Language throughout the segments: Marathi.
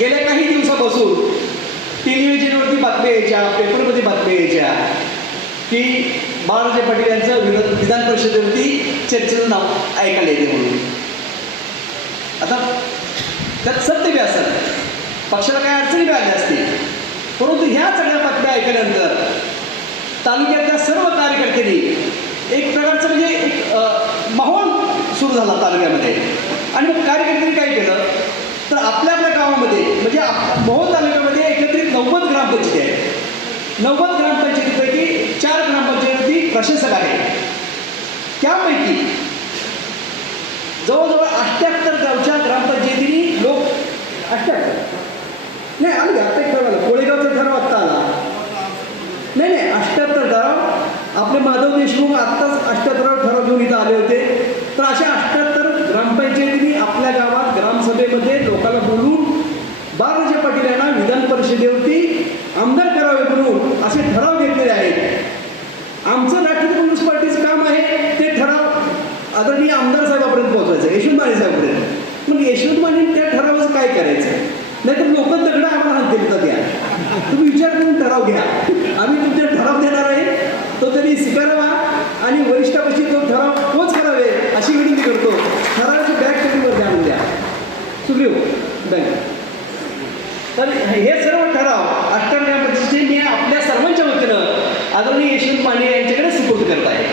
गेल्या काही दिवसापासून टेलिव्हिजनवरती बातम्या यायच्या, पेपरमध्ये बातम्या यायच्या की बाळासाहेब पाटील यांचं विधान परिषदेवरती चर्चेचं नाव ऐकायला येते म्हणून. आता त्यात सत्य बी असेल, पक्षाला काही अडचणी बी आल्या असतील, परंतु ह्या सगळ्या बातम्या ऐकल्यानंतर तालुक्यातल्या सर्व कार्यकर्त्यांनी एक प्रकारचं म्हणजे एक माहोल सुरू झाला तालुक्यामध्ये. आणि मग कार्यकर्त्यांनी काय केलं तर आपल्या आपल्या गावामध्ये म्हणजे मोहोळ तालुक्यामध्ये एकत्रित 90 ग्रामपंचायती आहेत. 90 ग्रामपंचायतीपैकी 4 ग्रामपंचायती प्रशासक आहे. त्यापैकी जवळजवळ 78 गावच्या ग्रामपंचायतींनी लोक 78 नाही आलं का आता एक ठरवलं कोळेगावचा ठराव आत्ता आला नाही 78 ठराव आपले माधव देशमुख आत्ताच 78 ठराव घेऊन इथं आले होते. तर अशा 78 ग्रामपंचायतींनी आपल्या गावात ग्रामसभेमध्ये लोकांना बोलून बाळासाहेब पाटील यांना विधान परिषदेवरती आमदार करावे म्हणून असे ठराव घेतलेले आहेत. आमचं राष्ट्रवादी काँग्रेस पार्टीचं काम आहे ते ठराव आदरणीय आमदार साहेबापर्यंत पोहोचवायचं, यशवंत माने साहेबापर्यंत. मग यशवंत माने त्या ठरावाचं काय करायचं? नाहीतर लोक दगडं आम्हाला हात देतात द्या, तुम्ही विचार करून ठराव घ्या, आम्ही तुमच्या ठराव देणार आहे तो तरी स्वीकारावा आणि वरिष्ठापाशी तो ठराव पोच करावे अशी विनंती करतो. ठरावाची बॅग टेबलवर आणून द्या सुग्रीव बॅग. तर हे सर्व ठराव 78 ग्रामपंचायतीचे मी आपल्या सर्वांच्या वतीनं आदरणीय यशवंत माने यांच्याकडे सुपूर्द करत आहे.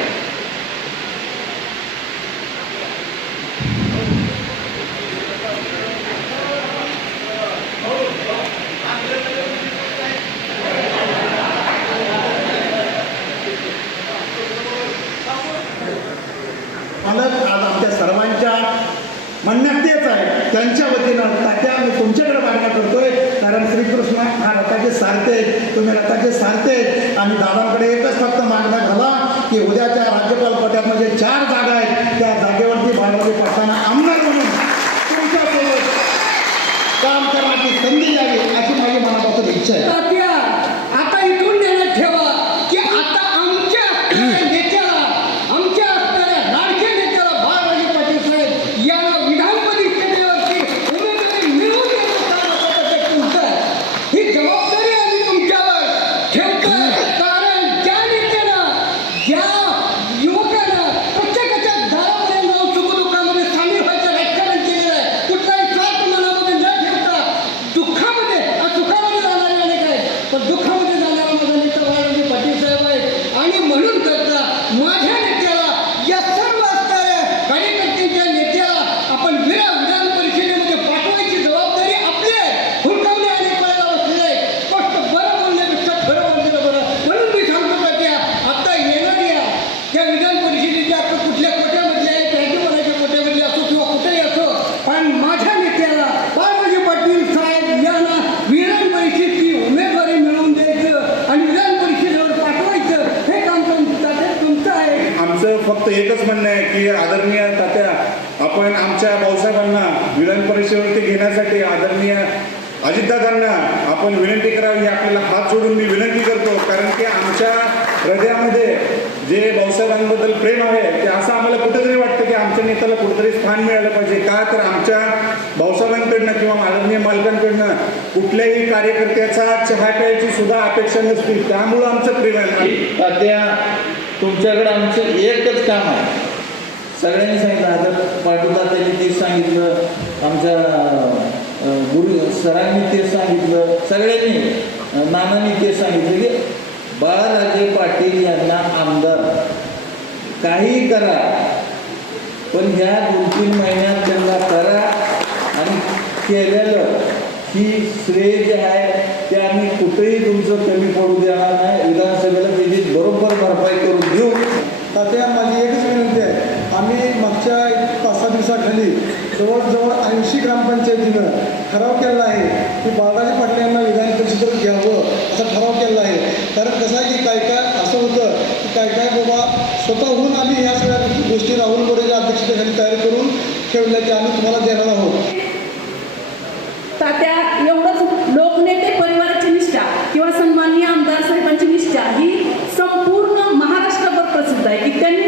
आज आमच्या सर्वांच्या म्हणण्यात तेच आहे. त्यांच्या वतीनं तात्या मी तुमच्याकडे मागणं करतोय, कारण श्रीकृष्ण हा रथाचे सारथे, तुम्ही रथाचे सारथे. आणि दादांकडे एकच फक्त मागणं घाला की उद्याच्या राज्यपाल पदात म्हणजे 4 जागा आहेत, त्या जागेवरती बाळासाहेब पाटलांना आमदार म्हणून तुमच्यासोबत काम करण्याची संधी द्यावी अशी माझी मनापासून इच्छा आहे. तात्या आता इथून ध्यानात ठेवा की आता आमच्या नेत्याला, आमच्या असणाऱ्या लाडक्या नेत्याला बाळासाहेब पाटील साहेब यांना विधान परिषदेवरती उमेदवारी मिळवून देण्याचं तुमचं आहे. ही जबाबदारी आम्ही तुमच्यावर ठेवतोय. कारण ज्या नेत्यानं, ज्या युवकानं प्रत्येकाच्या दारामध्ये जाऊन सुखदुःखामध्ये सामील व्हायचं राजकारण केलेलं आहे, कुठलाही स्वार्थ मनामध्ये न ठेवता दुःखामध्ये सुखामध्ये जाणारे अनेक आहेत, पण दुःखामध्ये जाणारा माझा नेता बाळासाहेब पाटील साहेब आहेत. आणि म्हणून करता माझ्या नेत्याला, या सर्व असणाऱ्या कार्यकर्त्यांच्या नेत्याला आपण विधान परिषदेमध्ये पाठवायची जबाबदारी आपली आहे. हुलकावणे आणि कळायला बसलेले आहेत. स्पष्ट बरं बोलण्यापेक्षा खरं बोललेलं बरं. म्हणून मी सांगतो का त्या आता येणाऱ्या त्या विधान परिषदेच्या आता कुठल्या कोट्यामधल्या आहेत, राज्यपालाच्या कोट्यामधले असो किंवा कुठेही असो, पण माझ्या नेत्याला बाळासाहेब पाटील साहेब यांना विधान परिषदेची उमेदवारी मिळवून द्यायचं आणि विधान परिषदेवर पाठवायचं हे काम तुमचं आहे. आमचं फक्त एकच म्हणणं आहे की आदरणीय तात्या, आपण आमच्या भाऊसाहेबांना विधान परिषदेवरती घेण्यासाठी आदरणीय अजितदादांना आपण विनंती करावी ही आपल्याला हात जोडून मी विनंती करतो. कारण की आमच्या हृदयामध्ये जे भाऊसाहेबांबद्दल प्रेम आहे ते असं आम्हाला कुठेतरी वाटतं की आमच्या नेत्याला कुठेतरी स्थान मिळालं पाहिजे. का तर आमच्या भाऊसाहेबांकडनं किंवा आदरणीय मालकांकडनं कुठल्याही कार्यकर्त्याचा चहा प्यायची सुद्धा अपेक्षा नसतील. त्यामुळं आमचं प्रेम आहे. तात्या तुमच्याकडे आमचं एकच काम आहे. सगळ्यांनी सांगितलं, आता पाटील तेच सांगितलं, आमच्या गुरु सरांनी तेच सांगितलं, सगळ्यांनी नानांनी तेच सांगितलं की बाळाराजे पाटील यांना आमदार काही करा, पण ह्या 2-3 महिन्यात त्यांना करा. आणि केलेलं ही श्रेय जे आहे ते आम्ही कुठेही तुमचं कमी पडू देणार नाही. विधानसभेला त्याची बरोबर भरपाई करून देऊ. तात्या माझी एकच विनंती आहे, आम्ही मागच्या 5-6 दिवसाखाली जवळजवळ 80 ग्रामपंचायतीनं ठराव केला आहे की बाळासाहेब पाटील यांना विधान परिषदेत घ्यावं असा ठराव केला आहे. कारण कसं आहे की काय असं होतं की काय बाबा स्वतःहून आम्ही ह्या सगळ्या गोष्टी राहुल गोरेच्या अध्यक्षतेखाली तयार करून ठेवल्या की आम्ही तुम्हाला देणार आहोत. तात्या एवढंच लोकनेते परिवाराची निष्ठा किंवा सन्माननीय आमदार साहेबांची निष्ठा ही संपूर्ण महाराष्ट्रभर प्रसिद्ध आहे की त्यांनी